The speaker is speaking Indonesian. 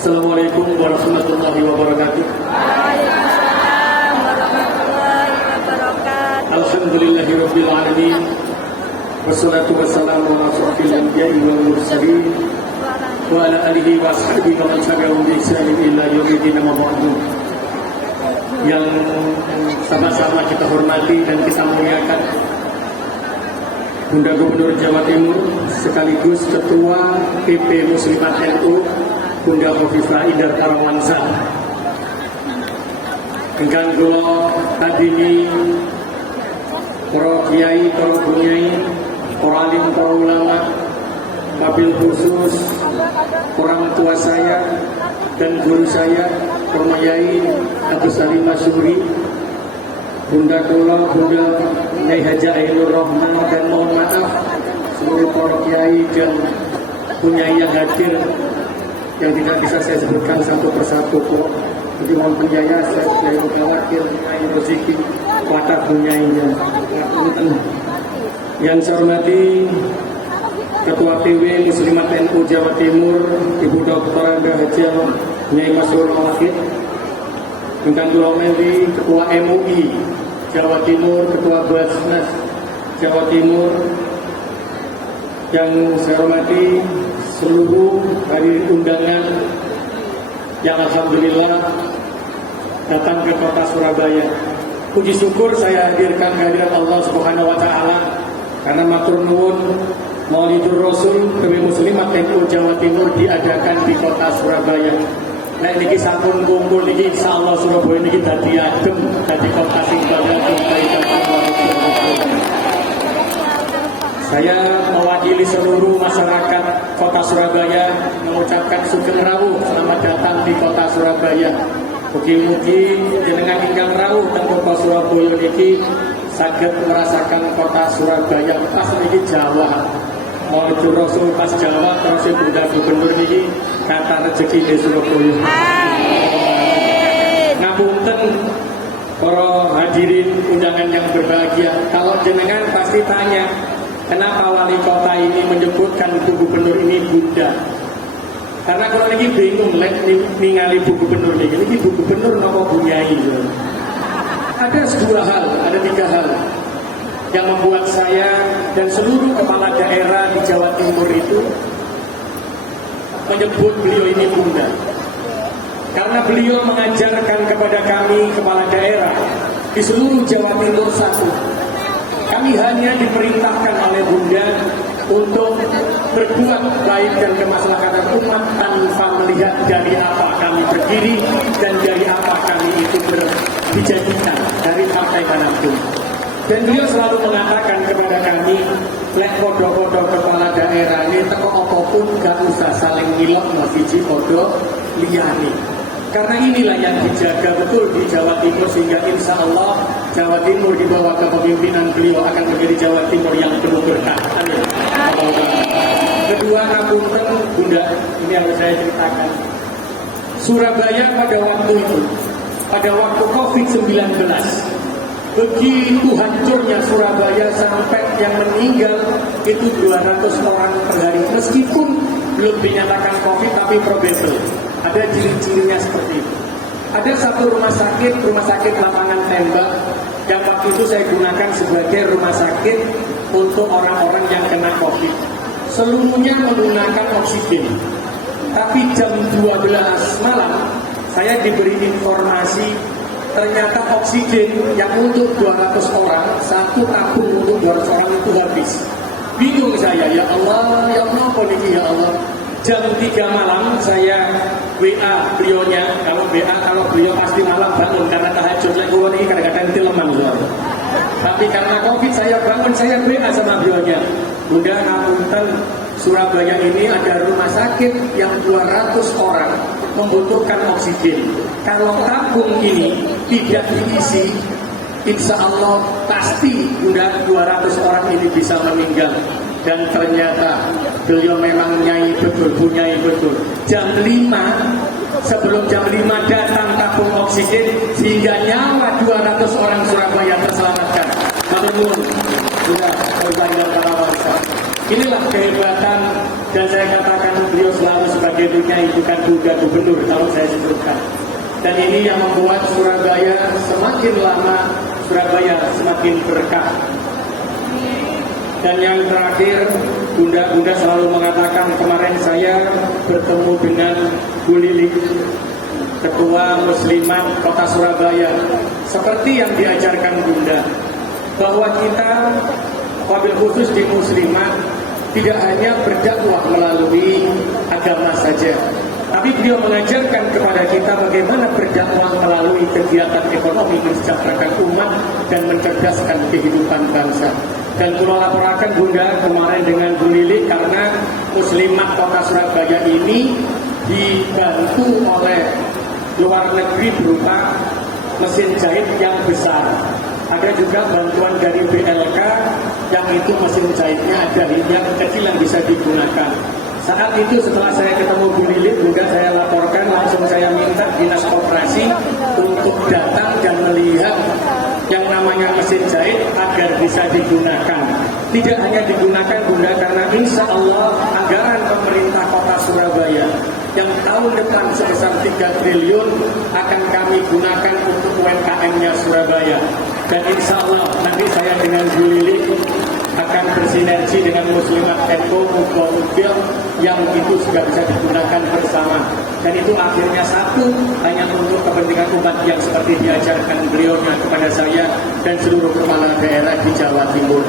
Assalamualaikum warahmatullahi wabarakatuh. Waalaikumsalam warahmatullahi wabarakatuh. Alhamdulillahirabbil alamin. Wassalatu wassalamu ala asyrofil anbiya'i wal mursalin wa ala alihi wa ashabihi wa man tabi'ahum bi ihsanin ila yaumil amma ba'du. Yang sama-sama kita hormati dan kita muliakan Bunda Gubernur Jawa Timur sekaligus Ketua PP Muslimat NU Bunda Khofifah Indar Parawansa. Ingkang kula adini para kiai, para bunyai, para alim, para ulama, wabil khusus orang tua saya dan guru saya, Prof. Yai Abdul Salim Masyuri, Bunda kula, Bunda Nyai Haji Ainur Rahman, dan mohon maaf seluruh para kiai dan bunyai yang hadir yang tidak bisa saya sebutkan satu persatu kok. Jadi mohon percaya saya mengkhawatir Nyai rezeki watak bunyainya. Yang saya hormati Ketua PW Muslimat NU Jawa Timur Ibu Dr. Anda Haji Nyai Masrur Mawakil, ingkang kula hormati Ketua MUI Jawa Timur, Ketua Basnas Jawa Timur, yang saya hormati seluruh dari undangan yang alhamdulillah datang ke kota Surabaya. Puji syukur saya hadirkan kehadiran Allah Subhanahu wa taala karena matur nuwun Maulidur Rasul PW Muslimat NU Jawa Timur diadakan di kota Surabaya. Nah niki sampun kumpul niki insyaallah Surabaya niki dadi adem, dadi kota sing Saya mewakili seluruh masyarakat kota Surabaya mengucapkan sugeng rawuh selamat datang di kota Surabaya. Mugi-mugi jenengan ingkang rawuh teng kota Surabaya niki saged merasakan kota Surabaya pas niki Jawa. Maulid Rasul pas Jawa terus Bunda Gubernur niki kata rezeki di Surabaya. Ngapunten para hadirin undangan yang berbahagia. Kalau jenengan pasti tanya, kenapa wali kota ini menyebutkan Bu Gubernur ini Bunda? Karena kalau lagi bingung ningali Bu Gubernur ini Bu Gubernur nopo bunyai. Ada dua hal, ada tiga hal yang membuat saya dan seluruh kepala daerah di Jawa Timur itu menyebut beliau ini Bunda. Karena beliau mengajarkan kepada kami kepala daerah di seluruh Jawa Timur satu. Kami hanya diperintahkan oleh Bunda untuk berbuat baik dan kemaslahatan umat tanpa melihat dari apa kami berdiri dan dari apa kami itu dijadikan dari partai manapun. Dan beliau selalu mengatakan kepada kami, lek podo-podo kepala daerah ini teko apapun gak usah saling ngilok masih podo liyani. Karena inilah yang dijaga betul di Jawa Timur sehingga insya Allah Jawa Timur di bawah kepemimpinan beliau akan menjadi Jawa Timur yang penuh berkah. Amin. Kedua, ngapunten Bunda, ini yang saya ceritakan. Surabaya pada waktu itu, pada waktu COVID-19, begitu hancurnya Surabaya sampai yang meninggal itu 200 orang per hari. Meskipun belum dinyatakan COVID tapi probable. Ada ciri-cirinya seperti itu. Ada satu rumah sakit lapangan tembak yang waktu itu saya gunakan sebagai rumah sakit untuk orang-orang yang kena COVID. Seluruhnya menggunakan oksigen. Tapi jam 12 malam saya diberi informasi ternyata oksigen yang untuk 200 orang, satu tabung untuk 200 orang itu habis. Bingung saya, ya Allah, ya Allah. Jam 3 malam saya WA beliaunya, kalau beliau pasti malam bangun karena tahajud lagi ini kadang-kadang tileman. Tapi karena COVID saya bangun, saya WA sama beliaunya, Bunda ngapunten Surabaya ini ada rumah sakit yang 200 orang membutuhkan oksigen. Kalau tabung ini tidak diisi, insya Allah pasti Bunda 200 orang ini bisa meninggal. Dan ternyata beliau memang nyai betul, bunyai betul. Jam 5, sebelum jam 5 datang tabung oksigen sehingga nyawa 200 orang Surabaya terselamatkan. Matur nuwun, sudah Inilah kehebatan dan saya katakan beliau selalu sebagai gedungnya itu kan Bunda Gubernur kalau saya sebutkan. Dan ini yang membuat Surabaya semakin lama, Surabaya semakin berkah. Dan yang terakhir, Bunda selalu mengatakan, kemarin saya bertemu dengan Bu Lili, Ketua Muslimat Kota Surabaya, seperti yang diajarkan Bunda, bahwa kita wabil khusus di Muslimat tidak hanya berdakwah melalui agama saja, tapi beliau mengajarkan kepada kita bagaimana berdakwah melalui kegiatan ekonomi, mensejahterakan umat dan mencerdaskan kehidupan bangsa. Dan Pulau laporakan Bunda kemarin dengan Bu Lili, karena Muslimat Kota Surabaya ini dibantu oleh luar negeri berupa mesin jahit yang besar. Ada juga bantuan dari BLK yang itu mesin jahitnya ada yang kecil yang bisa digunakan. Saat itu setelah saya ketemu Bu Lili, Bunda, saya laporkan, langsung saya minta Dinas Koperasi untuk datang dan melihat yang namanya mesin jahit agar bisa digunakan. Tidak hanya digunakan Bunda, karena insya Allah anggaran pemerintah Kota Surabaya yang tahun depan sebesar 3 triliun akan kami gunakan untuk UMKM-nya Surabaya. Dan insya Allah nanti saya dengan Bu Lili akan bersinergi dengan Muslimat NU Mubawudil yang itu juga bisa digunakan bersama. Dan itu akhirnya satu, hanya untuk kepentingan umat yang seperti diajarkan beliaunya kepada saya dan seluruh kepala daerah di Jawa Timur.